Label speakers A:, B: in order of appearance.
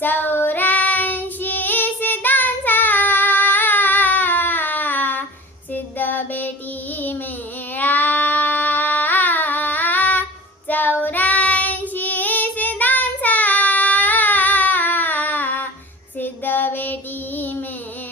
A: चौऱ्याऐंशी सिद्धांचा सिद्ध बेटी मेळा. चौऱ्याऐंशी सिद्धांचा सिद्ध बेटी मेळा.